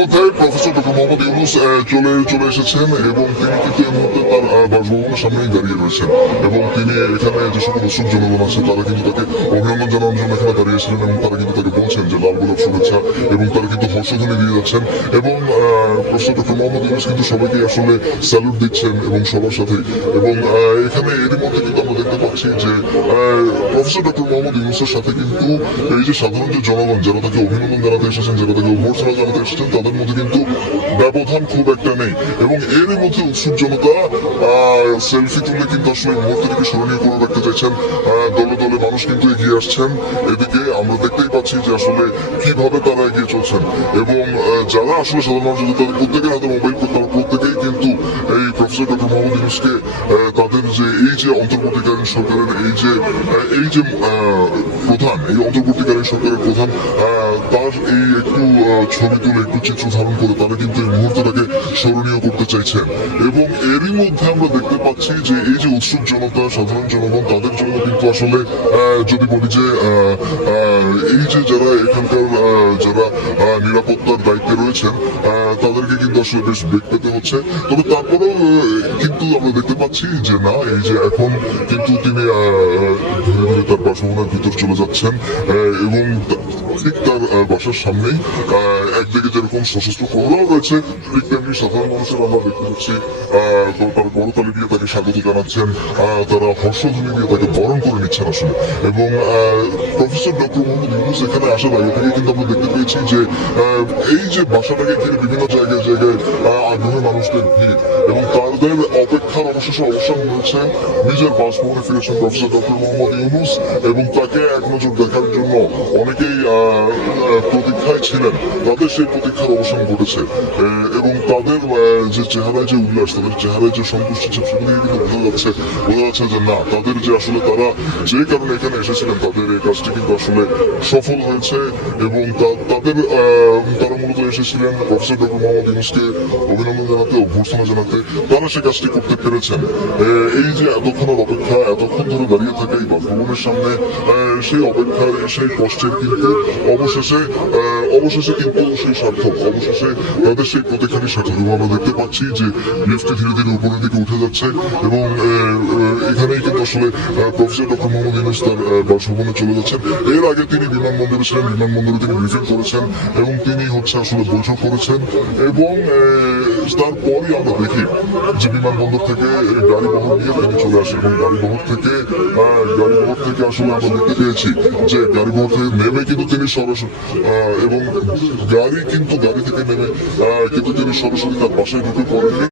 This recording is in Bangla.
মধ্যে প্রফেসর ডক্টর মোহাম্মদ ইউনূস চলে এসেছেন এবং তিনি কিন্তু এই মুহূর্তে তার বাসভবনের সামনেই দাঁড়িয়ে রয়েছেন এবং তিনি এখানে যে সকল উৎসুক জনগণ আছে তারা কিন্তু তাকে অভিনন্দন জানানোর জন্য এখানে দাঁড়িয়েছিলেন এবং তারা কিন্তু তাকে বলছেন যে লাল গোলাপ শুভেচ্ছা এবং তারা কিন্তু হর্ষধ্বনি দিয়ে যাচ্ছেন এবং প্রফেসর ডক্টর মোহাম্মদ ইউনূস কিন্তু সবাইকে আসলে স্যালুট দিচ্ছেন এবং সবার সাথে এবং এখানে এরই মধ্যে কিন্তু আমরা দেখতে পাচ্ছি যে প্রফেসর ডক্টর মোহাম্মদ ইউনূসের সাথে কিন্তু এই যে সাধারণ যে জনগণ যারা তাকে অভিনন্দন জানাতে এসেছেন যারা তাকে অভ্যর্থনা জানাতে এসেছেন তাদের মধ্যে কিন্তু ব্যবধান খুব একটা নেই এবং এরই মধ্যে উৎসুক জনতা সেলফি তুলে কিন্তু আসলে মুহূর্তটিকে স্মরণীয় করে রাখতে চাইছেন। দলে দলে মানুষ কিন্তু এগিয়ে আসছেন, এদিকে আমরা দেখতেই পাচ্ছি যে আসলে কিভাবে তারা এগিয়ে চলছেন এবং যারা আসলে সাধারণ মানুষ তাদের প্রত্যেকের হাতে মোবাইল তারা প্রত্যেকেই কিন্তু এই প্রফেসর ডক্টর মোহাম্মদ ইউনূসকে তাদের যে এই যে অন্তর্বর্তীকালীন সরকারের এই যে প্রধান এই অন্তর্বর্তীকালীন সরকারের প্রধান তার এই একটু ছবি তুলে একটু চিত্র ধারণ করে তারা কিন্তু এই মুহূর্তটাকে স্মরণীয় করতে চাইছেন এবং এরই মধ্যে আমরা দেখতে পাচ্ছি যে এই যে উৎসুক জনতা সাধারণ জনগণ তাদের জন্য কিন্তু আসলে যদি বলি যে এই যে যারা এখানকার যারা নিরাপত্তার দায়িত্বে রয়েছেন তাদেরকে কিন্তু আসলে বেশ বেগ পেতে হচ্ছে। তবে তারপরেও কিন্তু আমরা দেখতে পাচ্ছি যে না এই যে এখন কিন্তু তিনি ধীরে ধীরে তার বাসভবনের ভিতর চলে যাচ্ছেন এবং ঠিক তার বাসার সামনেই একদিকে যেরকম সশস্ত্র প্রহরাও রয়েছে ঠিক তেমনি সাধারণ মানুষের আমরা দেখতে পাচ্ছি তার করতালি দিয়ে তাকে স্বাগত জানাচ্ছেন, তারা হর্ষধ্বনি দিয়ে তাকে বরণ করে নিচ্ছেন আসলে এবং প্রফেসর ডক্টর মোহাম্মদ ইউনূস এখানে আসার আগে থেকে কিন্তু আমরা দেখতে পেয়েছি যে এই যে বাসাটাকে ঘিরে বিভিন্ন জায়গায় জায়গায় আগ্রহী মানুষদের ভিড় এবং তাদের অপেক্ষার অবশেষে অবসান হয়েছে। নিজের বাসভবনে ফিরেছেন প্রফেসর ডক্টর মোহাম্মদ ইউনূস এবং তাকে এক নজর দেখার জন্য অনেকেই প্রতীক্ষায় ছিলেন, তাদের সেই প্রতীক্ষার অবসান ঘটেছে এবং তাদের যে চেহারায় যে উল্লাস তাদের চেহারায় যে সন্তুষ্টি সেগুলি কিন্তু বোঝা যাচ্ছে যে না তাদের যে আসলে তারা যে কারণে এখানে এসেছিলেন তাদের এই কাজটি কিন্তু আসলে সফল হয়েছে এবং তারা মূলত এসেছিলেন প্রফেসর ডক্টর মোহাম্মদ ইউনূসকে অভিনন্দন জানাতে অভ্যর্থনা জানাতে, তারা সে কাজটি করতে পেরেছেন। এই যে এতক্ষণের অপেক্ষা এতক্ষণ ধরে দাঁড়িয়ে থাকা এই বাসভবনের সামনে সেই অপেক্ষার সেই কষ্টের কিন্তু অবশেষে কিন্তু সেই সার্থক, অবশেষে তাদের সেই প্রতীক্ষাটি সার্থক এবং আমরা দেখতে পাচ্ছি যে লিফটটি ধীরে ধীরে উপরের দিকে উঠে যাচ্ছে এবং এখানেই কিন্তু আসলে প্রফেসর ডক্টর মোহাম্মদ ইউনূস তার বাসভবনে চলে যাচ্ছেন। এর আগে তিনি বিমানবন্দরে ছিলেন, বিমানবন্দরে তিনি ব্রিফিং করেছেন এবং তিনি আসলে বৈঠক করেছেন এবং তারপরই আমরা দেখি যে বিমানবন্দর থেকে গাড়ি বহর নিয়ে তিনি চলে আসেন এবং গাড়ি বহর থেকে আসলে আমরা দেখতে পেয়েছি যে গাড়ি বহর থেকে নেমে কিন্তু তিনি সরাসরি এবং গাড়ি থেকে নেমে কিন্তু তিনি সরাসরি তার বাসায় ঢুকে পড়েননি।